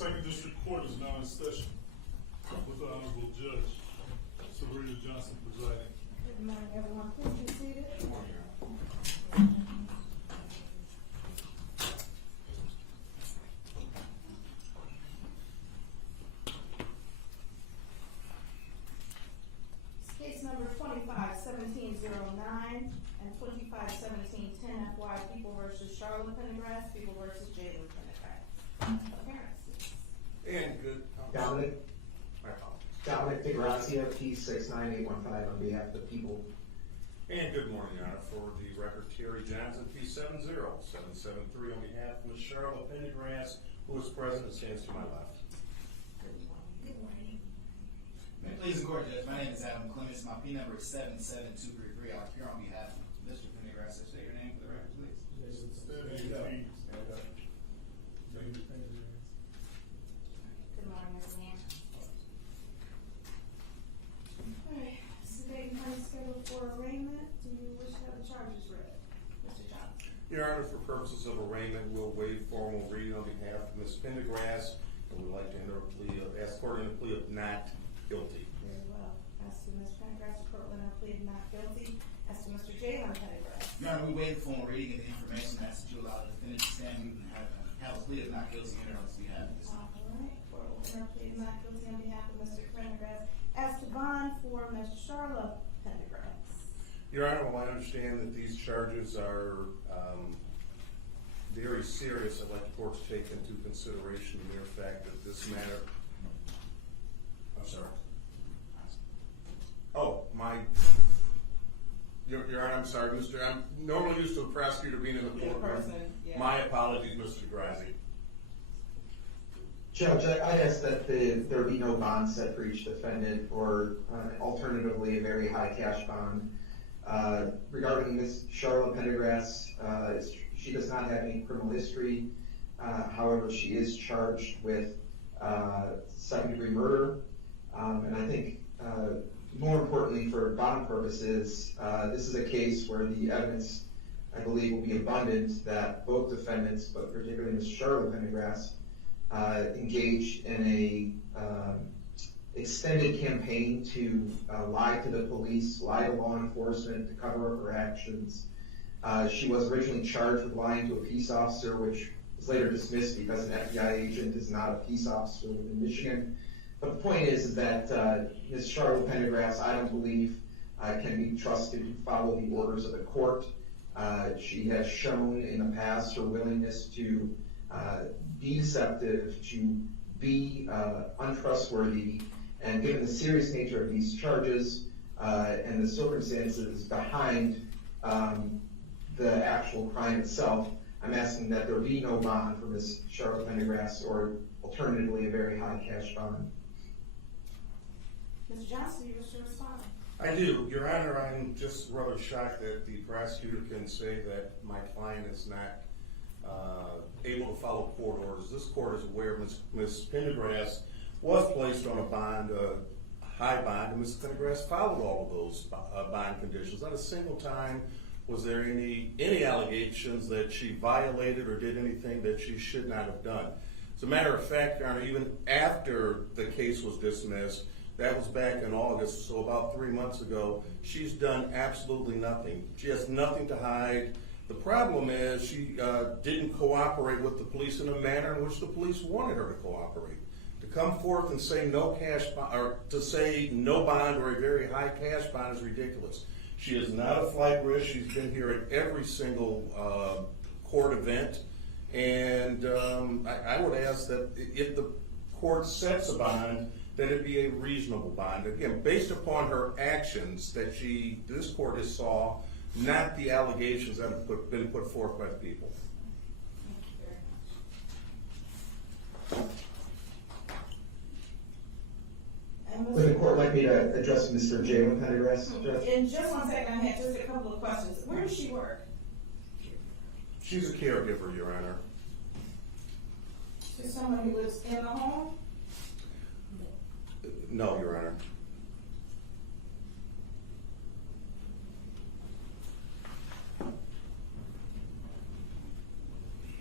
Second District Court is now in session with the Honorable Judge Sabrina Johnson presiding. Good morning, everyone. Please be seated. Good morning. Case number 25-1709 and 25-1710 FY People versus Charla Pendergrass, People versus Jalen Pendergrass. Appearances. And good. Dominic My apologies. DeGrazia, P69815 on behalf of the people. And good morning, Your Honor. For the record, Terry Johnson, P70773 on behalf of Miss Charla Pendergrass, who is present and stands to my left. Good morning. May it please the court, Judge. My name is Adam Clemens. My P number is 77233. I'll appear on behalf of Mr. Pendergrass. State your name for the record, please. Good morning, Ms. Mann. Alright, today time scheduled for arraignment. Do you wish to have the charges read? Mr. Johnson. Your Honor, for purposes of arraignment, we'll waive formal reading on behalf of Miss Pendergrass, and we'd like to enter a plea of, ask court in a plea of not guilty. Very well. As to Ms. Pendergrass, the court will now plead not guilty. As to Mr. Jalen Pendergrass. Your Honor, we waive the formal reading of the information. That's that you allow the defendant to stand and have a plea of not guilty and on his behalf. Alright, court will now plead not guilty on behalf of Mr. Pendergrass. As to bond for Ms. Charla Pendergrass. Your Honor, while I understand that these charges are very serious, I'd like the court to take into consideration the mere fact that this matter. I'm sorry. Oh, Your Honor, I'm sorry, I'm normally used to a prosecutor being in the courtroom. Yeah. My apologies, Mr. DeGrazia. Judge, I ask that there be no bond set for each defendant, or alternatively a very high cash bond. Regarding Ms. Charla Pendergrass, she does not have any criminal history. However, she is charged with second-degree murder, and I think more importantly for bond purposes, this is a case where the evidence, I believe, will be abundant that both defendants, but particularly Ms. Charla Pendergrass, engaged in a extended campaign to lie to the police, lie to law enforcement to cover up her actions. She was originally charged with lying to a peace officer, which was later dismissed because an FBI agent is not a peace officer within Michigan. But the point is that Ms. Charla Pendergrass, I don't believe, can be trusted to follow the orders of the court. She has shown in the past her willingness to be deceptive, to be untrustworthy, and given the serious nature of these charges and the circumstances behind the actual crime itself, I'm asking that there be no bond for Ms. Charla Pendergrass, or alternatively a very high cash bond. Mr. Johnson, you wish to respond? I do. Your Honor, I'm just rather shocked that the prosecutor can say that my client is not able to follow court orders. This court is aware Ms. Pendergrass was placed on a bond, a high bond, and Ms. Pendergrass followed all of those bond conditions. Not a single time was there any allegations that she violated or did anything that she should not have done. As a matter of fact, Your Honor, even after the case was dismissed, that was back in August, so about 3 months ago, she's done absolutely nothing. She has nothing to hide. The problem is she didn't cooperate with the police in a manner in which the police wanted her to cooperate. To come forth and say no cash bond, or to say no bond or a very high cash bond is ridiculous. She is not a flight risk. She's been here at every single court event, and I would ask that if the court sets a bond, that it be a reasonable bond. Again, based upon her actions that this court has saw, not the allegations that have been put forth by the people. Thank you very much. Would the court like me to address Mr. Jalen Pendergrass, Judge? In just 1 second, I have just a couple of questions. Where does she work? She's a caregiver, Your Honor. She's someone who lives in the home? No, Your Honor.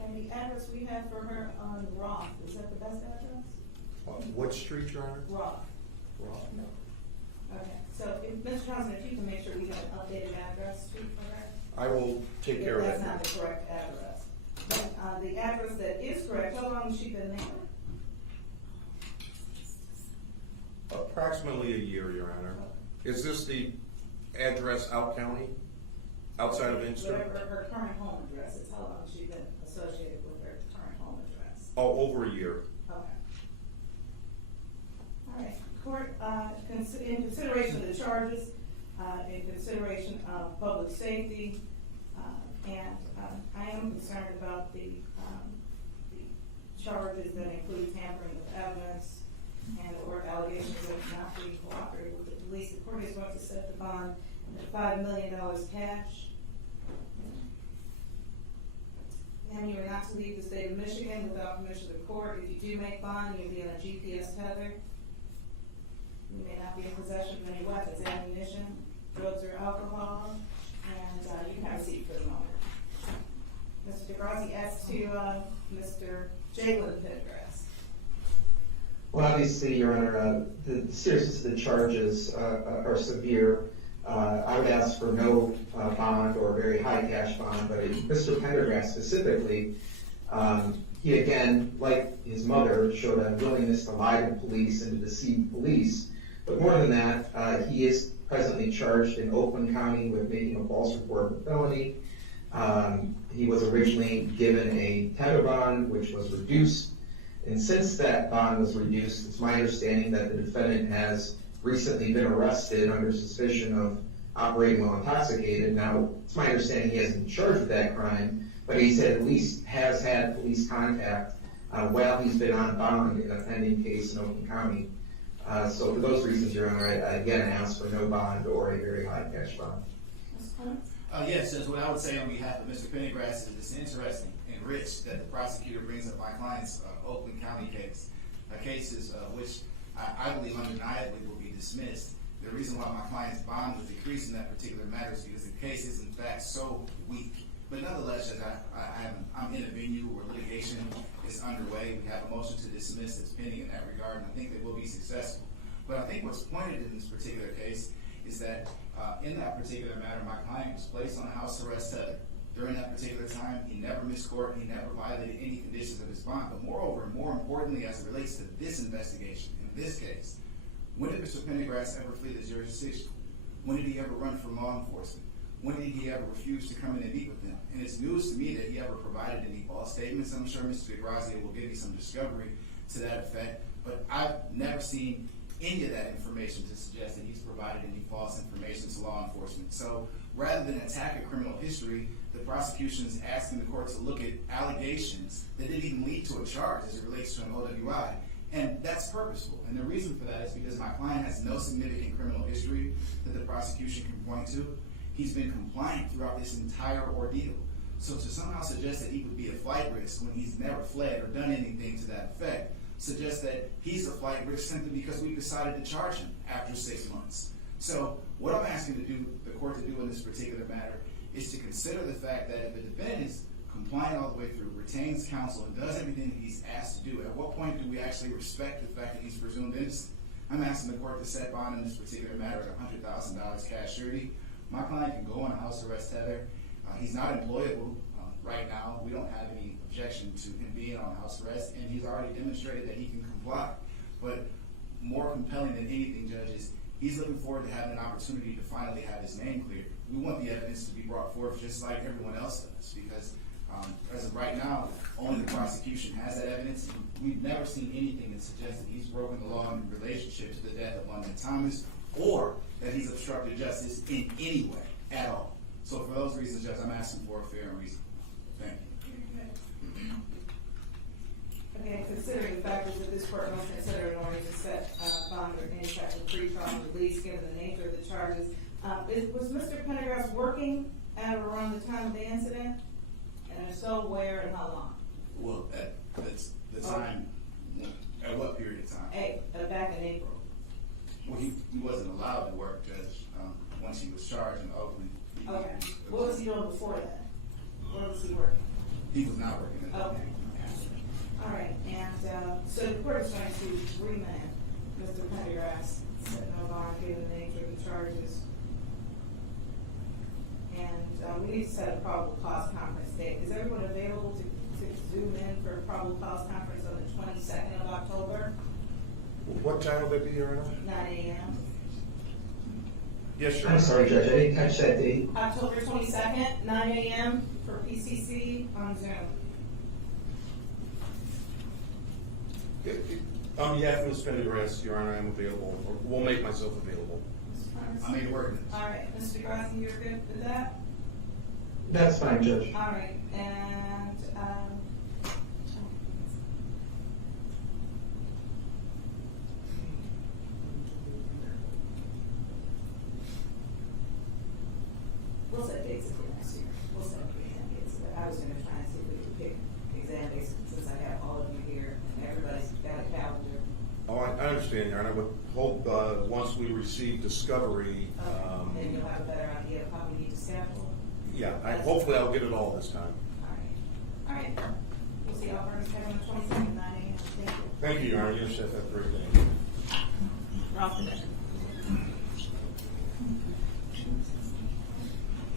Okay. And the address we have for her on Roth, is that the best address? What street, Your Honor? Roth. No. Okay, so if, Mr. Johnson, if you can make sure we have an updated address for her. I will take care of If that. that's not the correct address. But, the address that is correct, how long has she been there? Approximately a year, Your Honor. Is this the address out county, outside of Inkster? Whatever her current home address is, how long has she been associated with her current home address? Oh, over a year. Okay. All right, court, in consideration of the charges, in consideration of public safety, and I am concerned about the charges that include tampering with evidence and or allegations of not being cooperative with the police. The court is going to set the bond at $5 million cash. And you are not to leave the state of Michigan without permission of the court. If you do make bond, you'll be on a GPS tether. You may not be in possession of any weapons, ammunition, drugs, or alcohol, and you can have a seat for the moment. Mr. DeGrazzi asks to Mr. Jalen Pendergrass. Well, obviously, Your Honor, the seriousness of the charges are severe. I would ask for no bond or very high cash bond, but Mr. Pendergrass specifically, he again, like his mother, showed a willingness to lie to police and to deceive police. But more than that, he is presently charged in Oakland County with making a false report of a felony. He was originally given a tether bond, which was reduced. And since that bond was reduced, it's my understanding that the defendant has recently been arrested under suspicion of operating while intoxicated. Now, it's my understanding he hasn't been charged with that crime, but he said at least has had police contact while he's been on bond in a pending case in Oakland County. So for those reasons, Your Honor, I again ask for no bond or a very high cash bond. Ms. Clements? Yes, Judge, what I would say on behalf of Mr. Pendergrass is it's interesting and rich that the prosecutor brings up my client's Oakland County case, cases which I believe undeniably will be dismissed. The reason why my client's bond was decreased in that particular matter is because the case is in fact so weak. But nonetheless, Judge, I'm in a venue where litigation is underway. We have a motion to dismiss that's pending in that regard, and I think they will be successful. But I think what's pointed in this particular case is that in that particular matter, my client was placed on a house arrest tether. During that particular time, he never missed court, he never violated any conditions of his bond. But moreover, and more importantly, as it relates to this investigation, in this case, when did Mr. Pendergrass ever flee the jurisdiction? When did he ever run from law enforcement? When did he ever refuse to come in and meet with them? And it's news to me that he ever provided any false statements. I'm sure Mr. DeGrazia will give you some discovery to that effect. But I've never seen any of that information to suggest that he's provided any false information to law enforcement. So rather than attack a criminal history, the prosecution is asking the court to look at allegations that didn't even lead to a charge as it relates to an OWI. And that's purposeful. And the reason for that is because my client has no significant criminal history that the prosecution can point to. He's been compliant throughout this entire ordeal. So to somehow suggest that he would be a flight risk when he's never fled or done anything to that effect suggests that he's a flight risk simply because we decided to charge him after 6 months. So what I'm asking the court to do in this particular matter is to consider the fact that if the defendant is compliant all the way through, retains counsel, and does everything that he's asked to do, at what point do we actually respect the fact that he's presumed innocent? I'm asking the court to set bond in this particular matter at $100,000 cash surety. My client can go on a house arrest tether. He's not employable right now. We don't have any objection to him being on house arrest, and he's already demonstrated that he can comply. But more compelling than anything, judges, he's looking forward to having an opportunity to finally have his name cleared. We want the evidence to be brought forth just like everyone else does, because as of right now, only the prosecution has that evidence. We've never seen anything that suggests that he's broken the law in relationship to the death of Jalen and Thomas, or that he's obstructed justice in any way at all. So for those reasons, Judge, I'm asking for a fair and reasonable. Thank you. Again, considering the factors that this court must consider in order to set bond or any type of pre-trial release, given the nature of the charges, was Mr. Pendergrass working at or around the time of the incident? And if so, where and how long? Well, at the time, at what period of time? Back in April. Well, he wasn't allowed to work, Judge, once he was charged in Oakland. Okay. What was he doing before that? Where was he working? He was not working at Okay. All right, and, so the court is going to remand Mr. Pendergrass, set no bond given the nature of the charges. And, we need to set a probable cause conference date. Is everyone available to zoom in for a probable cause conference on the 22nd of October, What time will that be, Your Honor? 9 a.m.? Yes, Your I'm Honor. sorry, Judge, I didn't catch that date. October 22nd, 9 a.m. for PCC on Zoom. On behalf of Miss Pendergrass, Your Honor, I'm available, or will make myself available. Mr. Thomas? I made it work. All right, Mr. Grassi, you're good with that? That's fine, Judge. All right, and, we'll set dates for next year. We'll set dates. I was gonna try and see if we could pick exam dates since I have all of you here and everybody's got a calendar. Oh, I understand, Your Honor. I would hope, once we receive discovery, Then you'll have a better idea of how we need to schedule. yeah, hopefully I'll get it all this time. All right. We'll see y'all first, on the 22nd, 9 a.m. Thank you. Thank you, Your Honor. You should have a great day. Ralph,